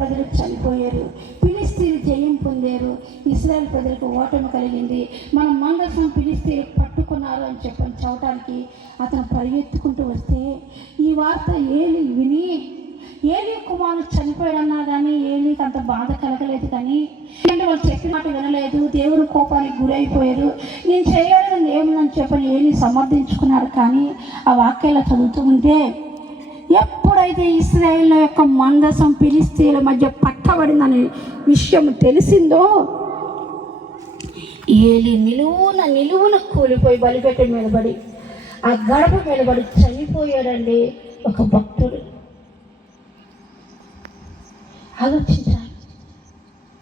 ప్రజలు చనిపోయారు, ఫిలిస్తీన్లు జయం పొందారు, ఇశ్రాయేలు ప్రజలకు ఓటమి కలిగింది. మనం మందసం ఫిలిస్తీన్లు పట్టుకున్నారు అని చెప్పని చదవటానికి అతను పరిగెత్తుకుంటూ వస్తే ఈ వార్త ఏలి విని, ఏలి కుమారుడు చనిపోయాడన్నా కానీ ఏలికి అంత బాధ కలగలేదు. కానీ ఎందుకంటే వాళ్ళు చెప్పిన మాట వినలేదు, దేవుడు కోపానికి గురైపోయారు. నేను చేయాలని ఏమని చెప్పని ఏలి సమర్థించుకున్నాడు. కానీ ఆ వాక్యాలు చదువుతూ ఉంటే ఎప్పుడైతే ఇశ్రాయేలు యొక్క మందసం ఫిలిస్తీన్ల మధ్య పట్టబడిందనే విషయం తెలిసిందో ఏలి నిలువున కూలిపోయి బలిపెట్ట నిలబడి ఆ గడప నిలబడి చనిపోయాడండి ఒక భక్తుడు. ఆలోచించాలి,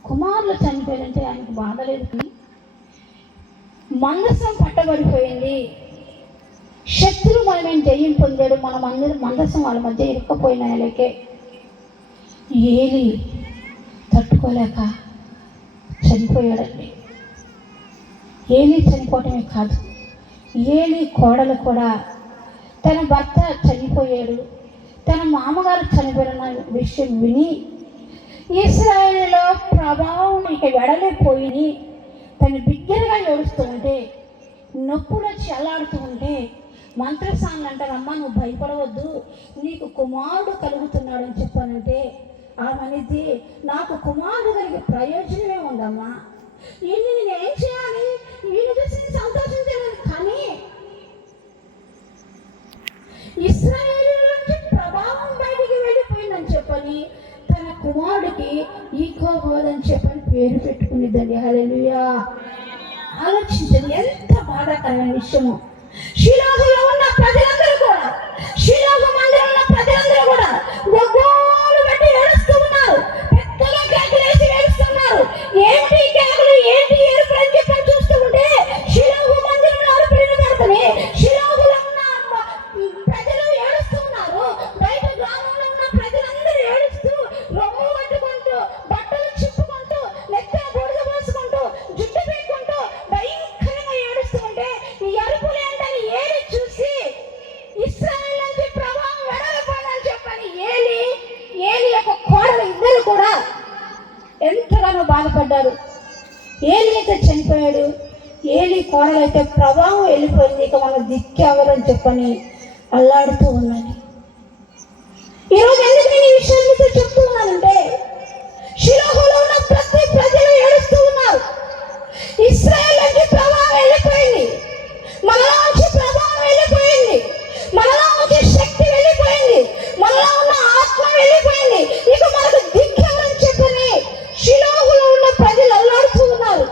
కుమారులు చనిపోయారంటే ఆయనకు బాధ లేదు. కానీ మందసం పట్టబడిపోయింది, శత్రువు మనమేం జయం పొందాడు, మనం అందరం మందసం వాళ్ళ మధ్య ఇరుక్కపోయిన వాళ్ళకే ఏలి తట్టుకోలేక చనిపోయాడండి. ఏలి చనిపోవటమే కాదు, ఏలి కోడలు కూడా తన భర్త చనిపోయాడు, తన మామగారు చనిపోయిన విషయం విని ఇశ్రాయేలులో ప్రభావం ఇక వెడలేపోయి తను బిగ్గరగా ఏడుస్తూ ఉంటే, నొప్పులు చల్లాడుతూ ఉంటే మంత్రసాన్ని అంటారమ్మా నువ్వు భయపడవద్దు, నీకు కుమారుడు కలుగుతున్నాడు అని చెప్పానంటే ఆమె అనేది నాకు కుమారుడు కలిగే ప్రయోజనమే ఉందమ్మా, ఈయన్ని నేను ఏం చేయాలి, ఈయన చూసి సంతోషించాను. కానీ ఇశ్రాయేలు నుంచి ప్రభావం బయటికి వెళ్ళిపోయిందని చెప్పని తన కుమారుడికి ఈకోబోధ్ అని చెప్పని పేరు పెట్టుకునేదండి. హల్లెలూయా. ఆలోచించండి, ఎంత బాధాకరమైన విషయము. షిలోహులో ఉన్న ప్రజలందరూ కూడా, షిలోహు మందిరంలో ఉన్న ప్రజలందరూ కూడా గొగ్గోలు పెట్టి ఏడుస్తూ ఉన్నారు, పెద్దగా కేకలేసి ఏడుస్తున్నారు. ఏంటి కేకలు, ఏంటి ఏడుపులు అని చెప్పని చూస్తూ ఉంటే షిలోహు మందిరంలో అరుపులు వినబడుతున్నాయి. షిలోహులో ఉన్న ప్రజలు ఏడుస్తూ ఉన్నారు, బయట గ్రామంలో ఉన్న ప్రజలందరూ ఏడుస్తూ రొమ్ము పట్టుకుంటూ, బట్టలు చిప్పుకుంటూ, నెత్తిన బూడిద పోసుకుంటూ, జుట్టు పీక్కుంటూ భయంకరంగా ఏడుస్తూ ఉంటే ఈ అరుపులు ఏంటని ఏలి చూసి ఇశ్రాయేలు నుంచి ప్రభావం వెడలిపోయిందని చెప్పని ఏలి యొక్క కోడలు ఇద్దరు కూడా ఎంతగానో బాధపడ్డారు. ఏలి అయితే చనిపోయాడు, ఏలి కోడలు అయితే ప్రభావం వెళ్ళిపోయింది, ఇక మన దిక్కెవరని చెప్పని అల్లాడుతూ ఉన్నది. ఈరోజు ఎందుకు నేను ఈ విషయాన్ని మీతో చెప్తూ ఉన్నానంటే షిలోహులో ఉన్న ప్రతి ప్రజలు ఏడుస్తూ ఉన్నారు. ఇశ్రాయేలు నుంచి ప్రభావం వెళ్ళిపోయింది, మనలో నుంచి ప్రభావం వెళ్ళిపోయింది, మనలో నుంచి శక్తి వెళ్ళిపోయింది, మనలో ఉన్న ఆత్మ వెళ్ళిపోయింది, ఇక మనకు దిక్కెవరని చెప్పని షిలోహులో ఉన్న ప్రజలు అల్లాడుతూ ఉన్నారు.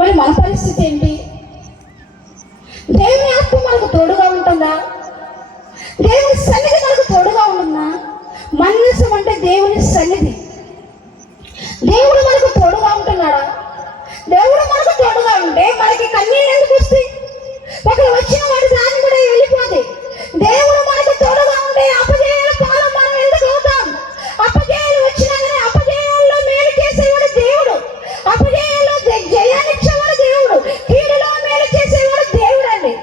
మరి మన పరిస్థితి ఏంటి? దేవుని ఆత్మ మనకు తోడుగా ఉంటుందా? దేవుని సన్నిధి మనకు తోడుగా ఉంటుందా? మందసం అంటే దేవుని సన్నిధి. దేవుడు మనకు తోడుగా ఉంటున్నాడా? దేవుడు మనకు తోడుగా ఉంటే మనకి కన్నీళ్ళు ఎందుకు వస్తాయి? ఒకరు వచ్చిన వాడి దాన్ని కూడా వెళ్ళిపోతుంది. దేవుడు మనకు తోడుగా ఉంటే అపజయాల పాలు మనం ఎందుకు అవుతాం? అపజయాలు వచ్చినా కానీ అపజయాల్లో మేలు చేసేవాడు దేవుడు, అపజయాల్లో జయాన్నిచ్చేవాడు దేవుడు, కీడులో మేలు చేసేవాడు దేవుడు అండి.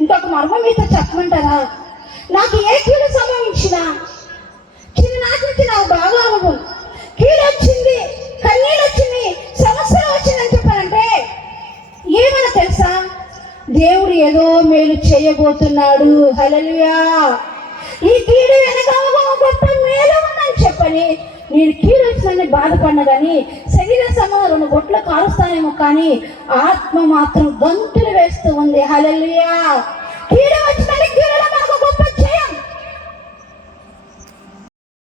ఇంకొక మర్మం మీతో చెప్పమంటారా? నాకు ఏ కీడు సంభవించినా చిన్ననాటి నుంచి నాకు బాగా అనుభవం, కీడు వచ్చింది, కన్నీళ్ళు వచ్చింది, సమస్యలు వచ్చిందని చెప్పానంటే ఏమన్నా తెలుసా? దేవుడు ఏదో మేలు చేయబోతున్నాడు. హల్లెలూయా. ఈ కీడు వెనక గొప్ప మేలు ఉందని చెప్పని నేను కీడు వచ్చిందని బాధపడినా కానీ శరీర సంబంధం 2 బొట్లు కాలుస్తానేమో కానీ ఆత్మ మాత్రం గంతులు వేస్తూ ఉంది. హల్లెలూయా. కీడు వచ్చిందని